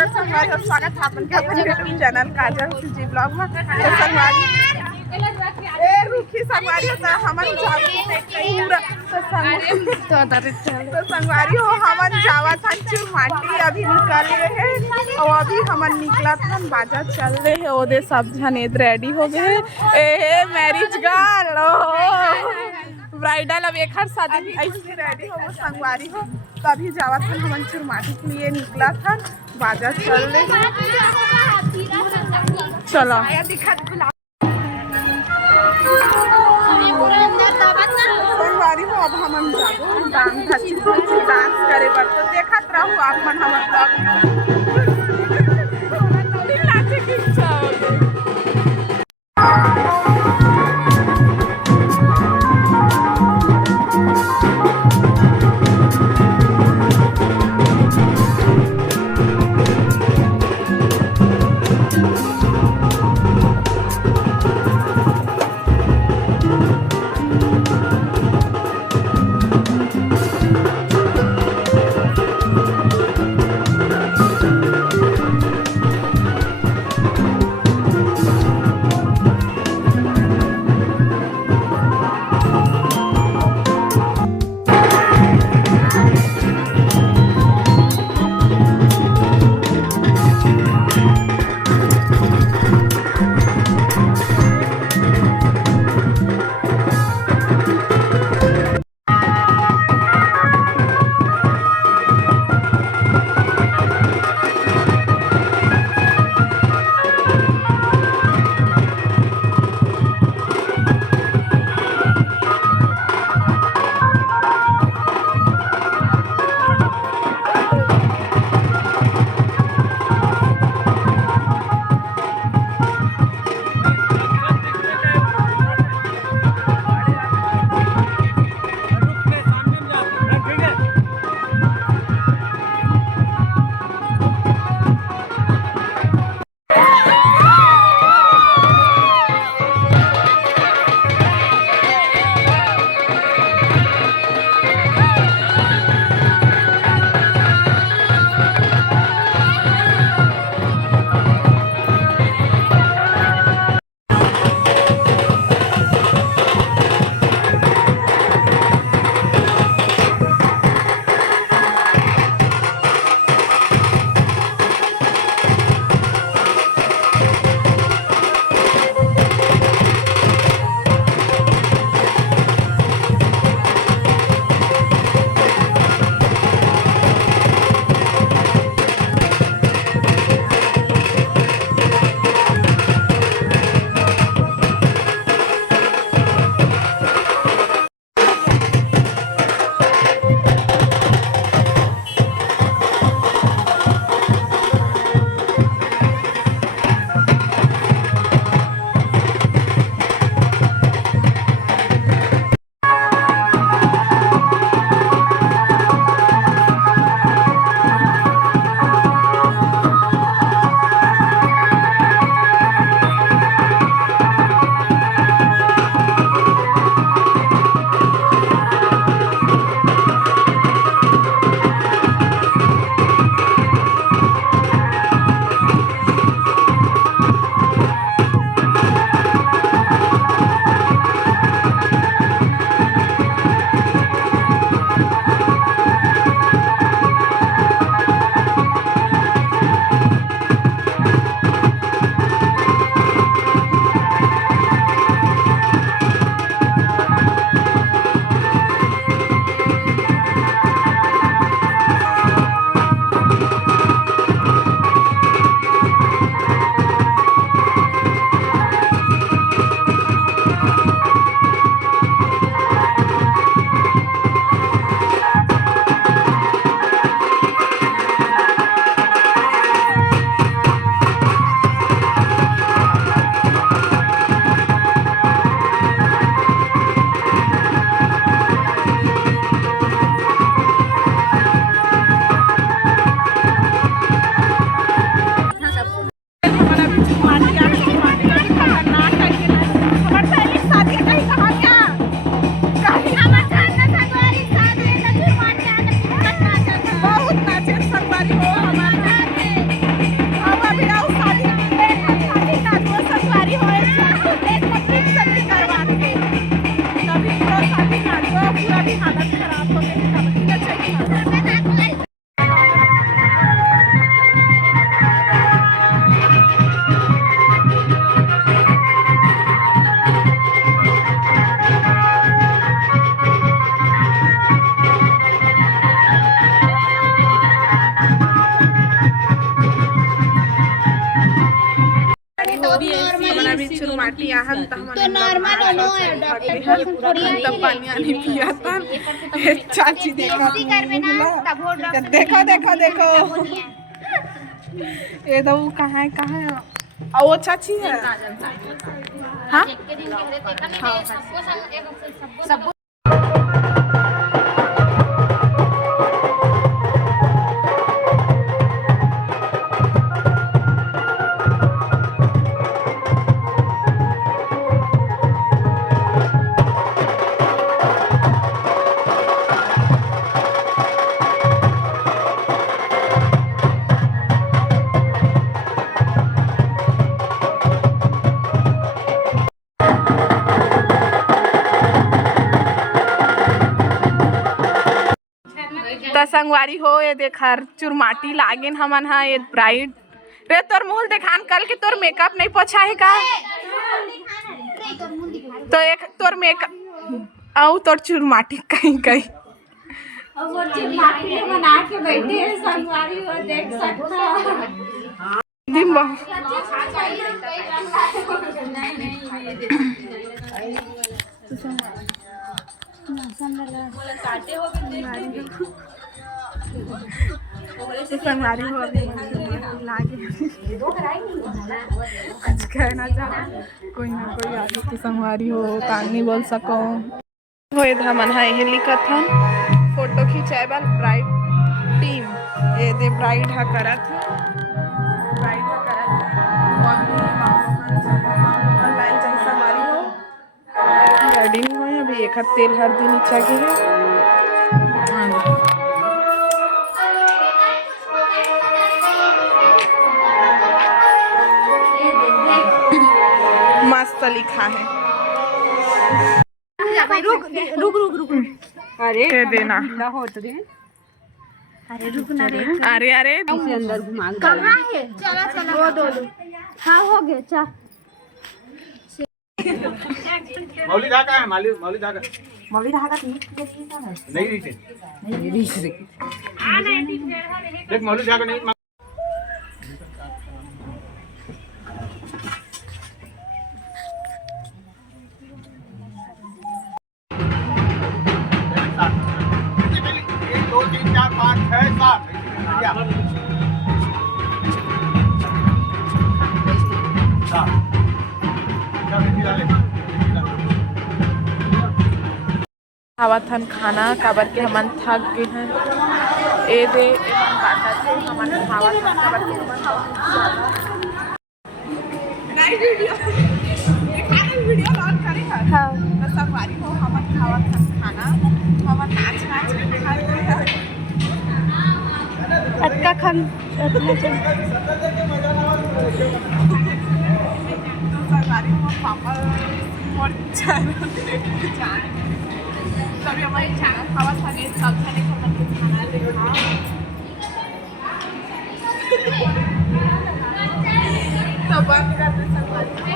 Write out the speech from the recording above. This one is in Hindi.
नमस्कार संगवारी और स्वागत है अपन के अपने यूट्यूब चैनल काजल जी ब्लॉग में। तो संगवारी ए रुखी संगवारी होता हमन तो संगवारी हो हमन जावा था चुरमाटी अभी निकल रहे हैं और अभी हमन निकला था बाजा चल रहे है ओदे सब जने रेडी हो गए ए मैरिज गर्ल ब्राइडल अब एक हर शादी ऐसे रेडी हो वो संगवारी हो तभी जावा था हमन चुरमाटी के लिए निकला था बाजा चल रहे चलो संगवारी हो अब हमन जाबो डांस करे बर तो देखत रहू आप मन हमन नाचे की इच्छा हो हमारा भी चुरमाटी आहन त तो नॉर्मल नो है डॉक्टर थोड़ी तब पानी आनी पिया था चाची देखो देखो देखो देखो ये तो कहाँ है और वो चाची है हाँ तो संगवारी हो ये देखर चुरमाटी लागेन हमन हा ये ब्राइड रे तोर मुंह देखान कल के तोर मेकअप नहीं पोछा है का तो एक तोर मेकअप आउ तोर चुरमाटी कहीं कहीं वो चुरमाटी बना के बैठे हैं संगवारी हो देख सकता दिन संगवारी हो लागे कुछ कहना चाह कोई ना कोई आगे तो संगवारी हो तान नहीं बोल सको हो इधर मन है यही लिखत हन फोटो खिंचाए बार ब्राइड टीम ये दे ब्राइड हा करत है ब्राइड हा करत है ऑनलाइन चाहे संगवारी हो रेडी नहीं हुए अभी एक तेल हर दिन चाहिए है मस्त लिखा है रुक रुक रुक रुक अरे देना अरे रुक ना रे अरे अरे अंदर घुमा कहाँ है चला चला वो दो हाँ हो गया चल मौली धागा है मौली धागा नहीं रीचे देख मौली धागा नहीं खावत खाना काबर के हमन थक गए हैं ए दे हमन बाटा थे हमन खावत काबर के हमन नहीं वीडियो वीडियो ऑन करे हां तो संगवारी हो हमन खावत खाना हमन नाच के खाए अटका खन संगवारी हो पापा और चैनल जाए तभी हमारे चैनल खावा खाने सब खाने को मतलब खाना देखा तो बंद कर दे संगवारी